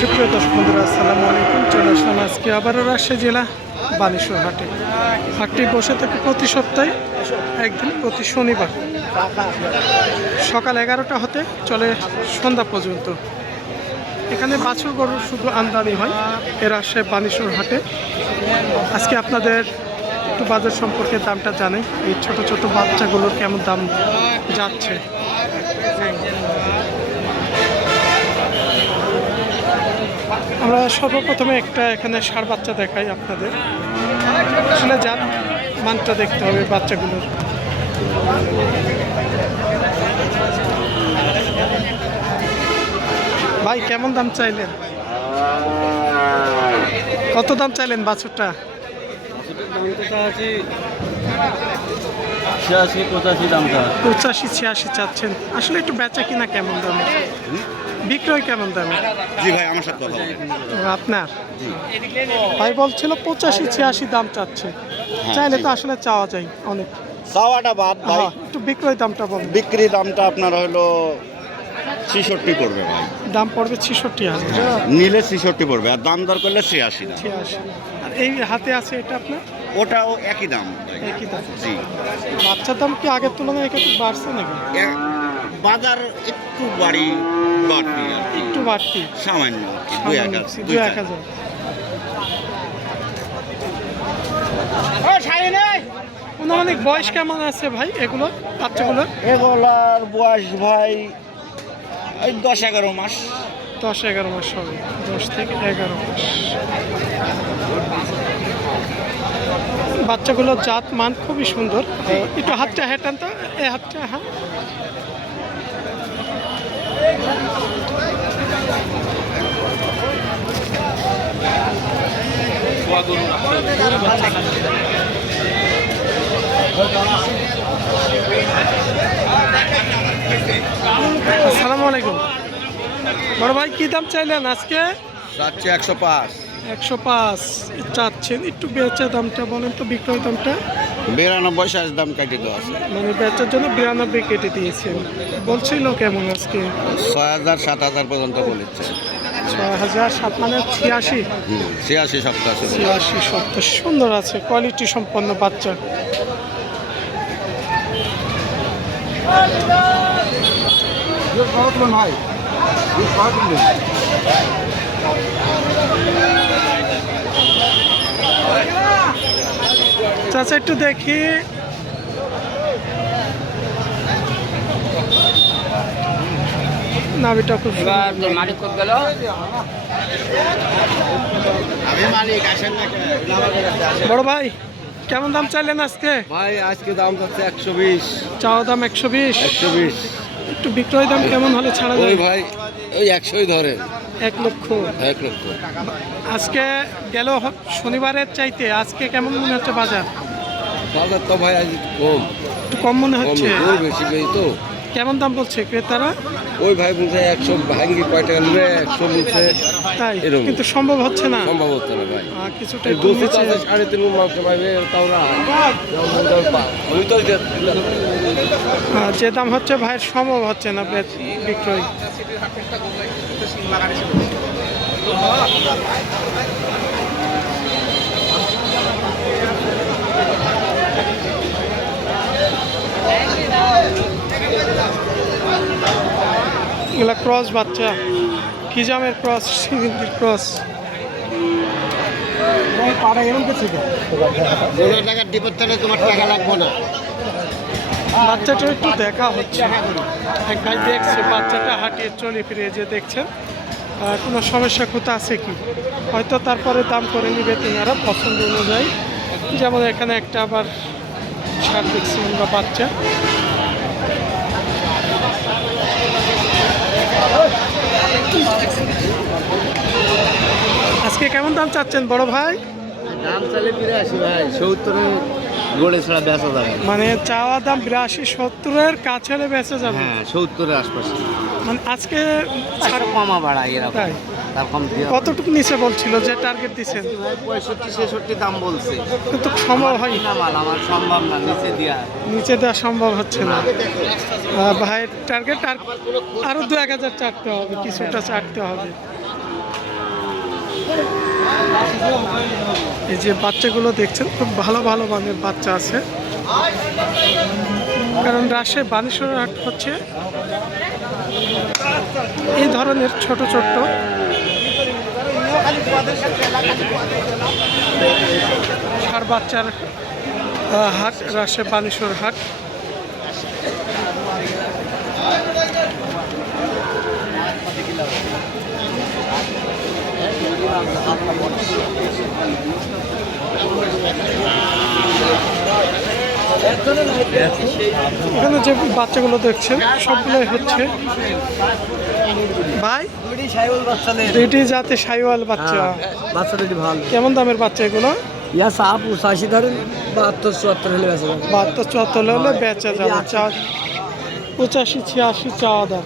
সুপ্রিয় দর্শক বন্ধুরা, আসসালামু আলাইকুম। চলে আসলাম আজকে আবারও রাজশাহী জেলা বানেশ্বর হাটে। হাটটি বসে থাকে প্রতি সপ্তাহে একদিন, প্রতি শনিবার সকাল 11টা হতে চলে সন্ধ্যা পর্যন্ত। এখানে বাছুর গরু শুধু আমদানি হয় এ রাজশাহী বানেশ্বর হাটে। আজকে আপনাদের একটু বাজার সম্পর্কে দামটা জানাই। এই ছোট ছোট বাচ্চাগুলোর কেমন দাম যাচ্ছে। আমরা সর্বপ্রথমে একটা এখানে ষাঁড় বাচ্চা দেখাই আপনাদের। আসলে জাত মানটা দেখতে হবে বাচ্চাগুলোর। ভাই কেমন দাম চাইলেন? কত দাম চাইলেন বাছুরটা? 85-86 চাচ্ছেন। আসলে একটু বেচা কিনা কেমন দামে, বিক্রয় কেমন দামে? জি ভাই, আমার সাথে কথা বলুন। আপনার ভাই বলছিল 85-86 দাম চাচ্ছে। চাইলে তো আসলে চাওয়া যায় অনেক। চাওয়াটা বাদ ভাই, একটু বিক্রয় দামটা বলুন। বিক্রি দামটা আপনার হলো 66 পড়বে ভাই। দাম পড়বে 66,000। নিলে 66 পড়বে, আর দাম দর করলে 86 দাম। 86। আর এই হাতে আছে এটা আপনার? ওটাও একই দাম ভাই। একই দাম। জি, বাচ্চার দাম কি আগের তুলনায় একটু বাড়ছে নাকি? বাজার একটু বাড়তি আর কি। একটু বাড়তি, সামান্য কি, সামান্য 2-1 হাজার। অনেক বয়স কেমন আছে ভাই এগুলো বাচ্চাগুলোর? এগুলার বয়স ভাই ওই 10-11 মাস। 10-11 মাস হবে। 10 থেকে 11 মাস। বাচ্চাগুলোর জাত মান খুবই সুন্দর। একটু হাতটা হেঁটান তো, এই হাতটা। হ্যাঁ, আসসালামু আলাইকুম। বড় ভাই কি দাম চাইলেন আজকে? যাচ্ছে 105। 105 চাচ্ছেন। একটু বেচা দামটা বলেন তো, বিক্রয় দামটা। 92 শেষ দাম কাটি দেওয়া আছে। মানে বেচার জন্য 92 কেটে দিয়েছেন। বলছিল কেমন আজকে? 6,000-7,000 পর্যন্ত বলেছে। 6,000-7 মানে 86। 86 সপ্তাহ। 86 সপ্তাহ। সুন্দর আছে, কোয়ালিটি সম্পন্ন বাচ্চা। ভাই চাচা একটু দেখি। নাভিটা খুব বড় ভাই কেমন দাম চাইলেন আজকে? ভাই আজকে দাম হচ্ছে 120। চাওয়া দাম 120। 120 একটু বিক্রয় দাম কেমন হলে ছাড়া ওই যায়? ভাই ওই 100ই ধরেন। 1 লক্ষ। 1 লক্ষ। আজকে গেল শনিবারের চাইতে আজকে কেমন মনে হচ্ছে বাজার? বাজার তো ভাই আজ কম। একটু কম মনে হচ্ছে। ওই বেশি বেশি তো। কেমন দাম বলছে ক্রেতারা? ওই ভাই বলছে 100 ভাঙ্গি কয় টাকা নেবে, 100 বলছে। তাই এরকম। কিন্তু সম্ভব হচ্ছে না। সম্ভব হচ্ছে না ভাই। কিছুটা এই একটু দুশো নিচে। 3.5 মাস পাইবে তাও না। আমি তো যে দাম হচ্ছে ভাইয়ের সম্ভব হচ্ছে না বিক্রয়। এগুলা ক্রস বাচ্চা, খিজামের ক্রস, সিন্ধির ক্রস। তোমার টাকা লাগবে না। বাচ্চাটা একটু দেখা হচ্ছে, এক ভাই দেখছে বাচ্চাটা হাঁটিয়ে চলে ফিরে, যে দেখছেন কোনো সমস্যা কোথা আছে কি, হয়তো তারপরে দাম করে নিবে তিনারা পছন্দ অনুযায়ী। যেমন এখানে একটা আবার ষাঁড় দেখছিলেন বা বাচ্চা। আজকে কেমন দাম চাচ্ছেন বড় ভাই? দাম চালে 82 ভাই, 70 গড়ে ছাড়া বেচা যাবে। মানে চাওয়া দাম 82-70-এর কাছে বেঁচে যাবে। হ্যাঁ, 70-এর আশপাশে। মানে আজকে ছাড় কমা বাড়া এরকম। তাই তার কম দিয়ে কতটুকু নিচে বলছিল যে টার্গেট দিচ্ছেন? 65-66 দাম বলছে। কিন্তু সম্ভব হয় না, মাল আমার সম্ভব না নিচে দেওয়া। নিচে দেওয়া সম্ভব হচ্ছে না। ভাইয়ের টার্গেট আরো 2-1 হাজার চাটতে হবে, কিছুটা চাটতে হবে। এই যে বাচ্চাগুলো দেখছেন খুব ভালো ভালো মানের বাচ্চা আছে, কারণ রাজশাহী বানেশ্বর হাট হচ্ছে এই ধরনের ছোট ছোট্ট ষাঁড় বাচ্চার হাট, রাজশাহী বানেশ্বর হাট। এখানে যে বাচ্চাগুলো দেখছেন সবগুলোই হচ্ছে ভাই দুইটি জাতে সাইওয়াল বাচ্চা। বাচ্চা দুটি ভালো। কেমন দামের বাচ্চা এগুলো? ইয়া সাপ 85 ধরেন, 72 74 হলে বেচা যাবে। 72 74 হলে বেচা যাবে। 85 86 চাওয়া দাম।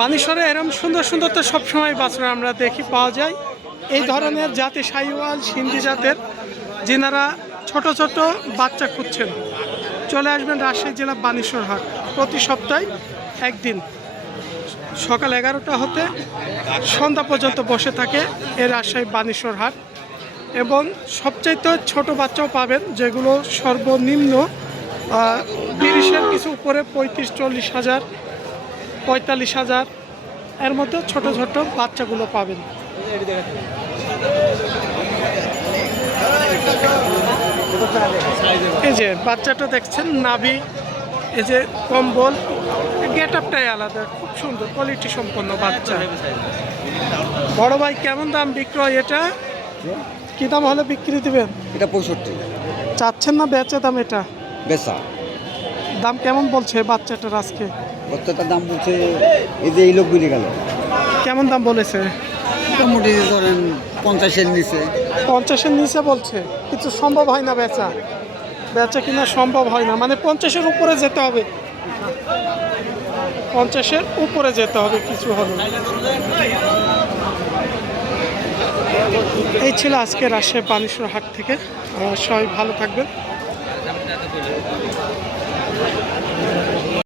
বানেশ্বরে এরকম সুন্দর সুন্দর তো সবসময় বাছুর আমরা দেখি পাওয়া যায়। এই ধরনের জাতি সাইওয়াল সিন্ধি জাতের যিনারা ছোট ছোট বাচ্চা খুঁজছেন, চলে আসবেন রাজশাহী জেলা বানেশ্বর হাট। প্রতি সপ্তাহে একদিন সকাল 11টা হতে সন্ধ্যা পর্যন্ত বসে থাকে এই রাজশাহী বানেশ্বর হাট। এবং সবচাইতে ছোট বাচ্চাও পাবেন, যেগুলো সর্বনিম্ন 30-এর কিছু উপরে 35-40 হাজার 45 হাজার এর মধ্যে ছোট ছোট বাচ্চাগুলো পাবেন। এই যে বাচ্চাটা দেখছেন নাভি, এই যে কম্বল, গেট আপটাই আলাদা, খুব সুন্দর কোয়ালিটি সম্পন্ন বাচ্চা। বড় ভাই কেমন দাম বিক্রয় এটা? কি দাম হলে বিক্রি দিবেন? এটা 65 চাচ্ছেন না বেচা দাম? এটা বেচা। দাম কেমন বলছে বাচ্চাটার আজকে? প্রত্যেকটার দাম বলছে, এই যে এই লোক বেরিয়ে গেল। কেমন দাম বলেছে? মোটামুটি ধরেন 50-এর নিচে। 50-এর নিচে বলছে। কিছু সম্ভব হয় না বেচা? বেচা কিনা সম্ভব হয় না, মানে 50-এর উপরে যেতে হবে। 50-এর উপরে যেতে হবে কিছু হলে। এই ছিল আজকে রাজশাহী বানেশ্বর হাট থেকে। সবাই ভালো থাকবেন।